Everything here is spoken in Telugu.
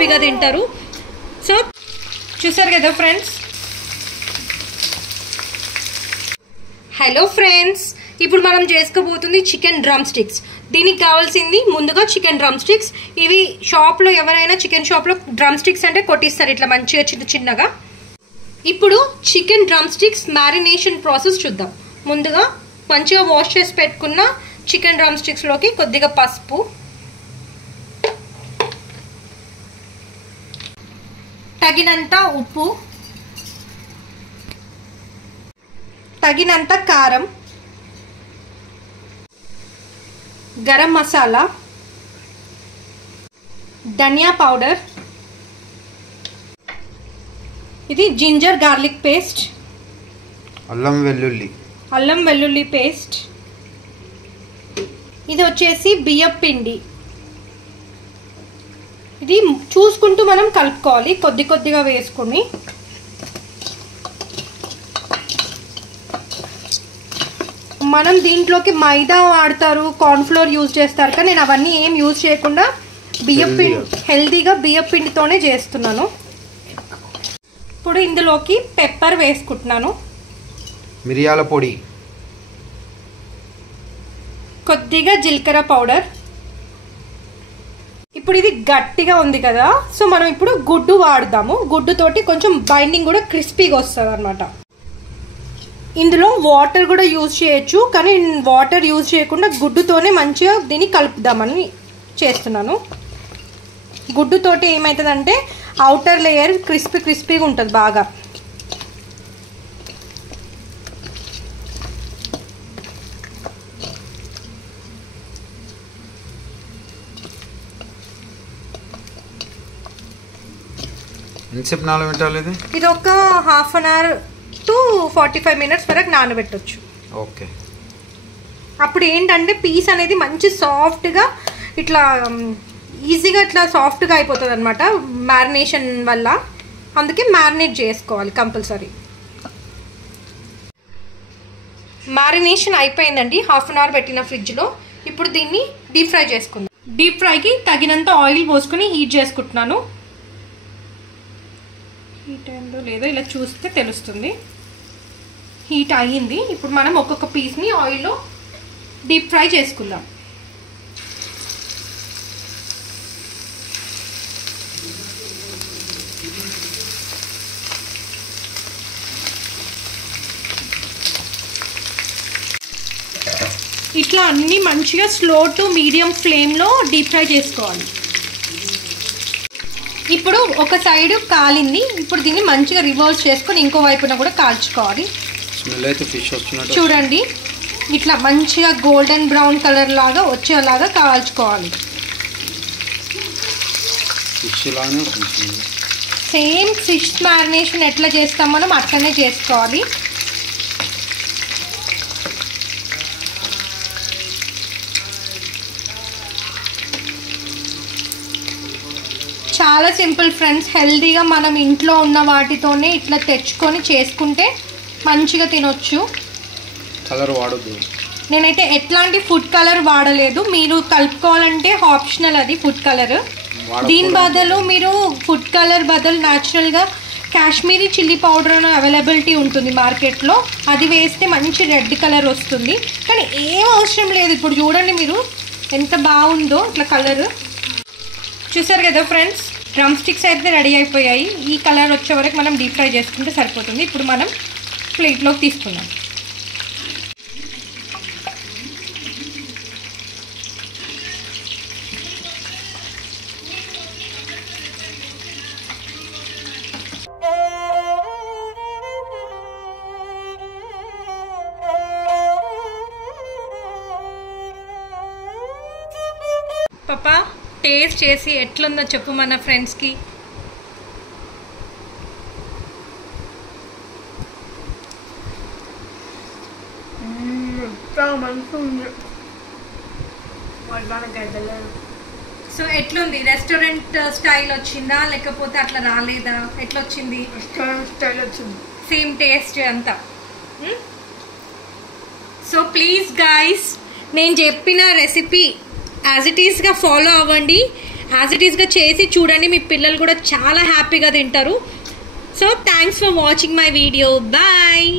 క్రిస్పీగా తింటారు. సో చూసారు కదా ఫ్రెండ్స్. హలో ఫ్రెండ్స్, ఇప్పుడు మనం చేసుకోబోతుంది చికెన్ డ్రమ్ స్టిక్స్. దీనికి కావాల్సింది ముందుగా చికెన్ డ్రమ్ స్టిక్స్. ఇవి షాప్లో ఎవరైనా చికెన్ షాప్లో డ్రమ్ స్టిక్స్ అంటే కొట్టిస్తారు ఇట్లా మంచిగా చిన్న చిన్నగా. ఇప్పుడు chicken drum sticks marination process చూద్దాం. ముందుగా మంచిగా వాష్ చేసి పెట్టుకున్న చికెన్ డ్రమ్ స్టిక్స్లోకి కొద్దిగా పసుపు, తగినంత ఉప్పు, తగినంత కారం, గరం మసాలా, ధనియా పౌడర్, ఇది జింజర్ గార్లిక్ పేస్ట్, అల్లం వెల్లుల్లి పేస్ట్, ఇది వచ్చేసి బియ్యం పిండి. ఇది చూసుకుంటూ మనం కలుపుకోవాలి, కొద్ది కొద్దిగా వేసుకొని. మనం దీంట్లోకి మైదా వాడతారు, కార్న్ఫ్లోర్ యూజ్ చేస్తారు, కానీ నేను అవన్నీ ఏం యూజ్ చేయకుండా బియ్యం పిండి హెల్దీగా బియ్యం పిండితోనే చేస్తున్నాను. ఇప్పుడు ఇందులోకి పెప్పర్ వేసుకుంటున్నాను, మిరియాల పొడి, కొద్దిగా జీలకర్ర పౌడర్. ఇప్పుడు ఇది గట్టిగా ఉంది కదా, సో మనం ఇప్పుడు గుడ్డు వాడదాము. గుడ్డుతోటి కొంచెం బైండింగ్ కూడా క్రిస్పీగా వస్తుంది అనమాట. ఇందులో వాటర్ కూడా యూజ్ చేయొచ్చు, కానీ వాటర్ యూజ్ చేయకుండా గుడ్డుతోనే మంచిగా దీన్ని కలుపుదామని చేస్తున్నాను. గుడ్డుతోటి ఏమవుతుందంటే అవుటర్ లేయర్ క్రిస్పీగా ఉంటుంది బాగా. ఎంతసేపు నానబెట్టాలి? ఇది ఒక half an hour to 45 minutes వరకు నానబెట్టచ్చు. ఓకే. అప్పుడు ఏంటంటే పీస్ అనేది మంచి సాఫ్ట్గా ఇట్లా ఈజీగా ఇట్లా సాఫ్ట్గా అయిపోతుంది అనమాట మ్యారినేషన్ వల్ల. అందుకే మ్యారినేట్ చేసుకోవాలి కంపల్సరీ. మ్యారినేషన్ అయిపోయిందండి, హాఫ్ అన్ అవర్ పెట్టిన ఫ్రిడ్జ్లో. ఇప్పుడు దీన్ని డీప్ ఫ్రై చేసుకుందాం. డీప్ ఫ్రైకి తగినంత ఆయిల్ పోసుకొని హీట్ చేసుకుంటున్నాను. హీట్ అయిందో లేదో ఇలా చూస్తే తెలుస్తుంది. హీట్ అయ్యింది. ఇప్పుడు మనం ఒక్కొక్క పీస్ని ఆయిల్లో డీప్ ఫ్రై చేసుకుందాం. ఇట్లా అన్నీ మంచిగా స్లో టు మీడియం ఫ్లేమ్లో డీప్ ఫ్రై చేసుకోవాలి. ఇప్పుడు ఒక సైడ్ కాలింది, ఇప్పుడు దీన్ని మంచిగా రివర్స్ చేసుకొని ఇంకో వైపున కూడా కాల్చుకోవాలి. చూడండి, ఇట్లా మంచిగా గోల్డెన్ బ్రౌన్ కలర్ లాగా వచ్చేలాగా కాల్చుకోవాలి. సేమ్ ఫిష్ మ్యారినేషన్ ఎట్లా చేస్తాం మనం అట్లనే చేసుకోవాలి. చాలా సింపుల్ ఫ్రెండ్స్, హెల్దీగా మనం ఇంట్లో ఉన్న వాటితోనే ఇట్లా తెచ్చుకొని చేసుకుంటే మంచిగా తినొచ్చు. కలర్ వాడద్దు. నేనైతే ఎట్లాంటి ఫుడ్ కలర్ వాడలేదు. మీరు కలుపుకోవాలంటే ఆప్షనల్ అది ఫుడ్ కలర్. దీని బదులు మీరు ఫుడ్ కలర్ బదులు న్యాచురల్గా కాశ్మీరీ చిల్లీ పౌడర్ అనే అవైలబిలిటీ ఉంటుంది మార్కెట్లో, అది వేస్తే మంచి రెడ్ కలర్ వస్తుంది. కానీ ఏం అవసరం లేదు. ఇప్పుడు చూడండి మీరు ఎంత బాగుందో ఇట్లా కలర్. చూసారు కదా ఫ్రెండ్స్, డ్రమ్ స్టిక్స్ అయితే రెడీ అయిపోయాయి. ఈ కలర్ వచ్చే వరకు మనం డీప్ ఫ్రై చేసుకుంటే సరిపోతుంది. ఇప్పుడు మనం ప్లేట్లోకి తీసుకుందాం. పాపా టేస్ట్ చేసి ఎట్లుందో చెప్పు మన ఫ్రెండ్స్కి. సో ఎట్లుంది? రెస్టారెంట్ స్టైల్ వచ్చిందా లేకపోతే అట్లా రాలేదా? ఎట్లా వచ్చింది? రెస్టారెంట్ స్టైల్ వచ్చింది. సేమ్ టేస్ట్ అంతా. సో ప్లీజ్ గైస్, నేను చెప్పిన రెసిపీ యాజ్ ఇట్ ఈస్గా ఫాలో అవ్వండి. యాజ్ ఇట్ ఈస్గా చేసి చూడండి, మీ పిల్లలు కూడా చాలా హ్యాపీగా తింటారు. So thanks for watching my video. Bye.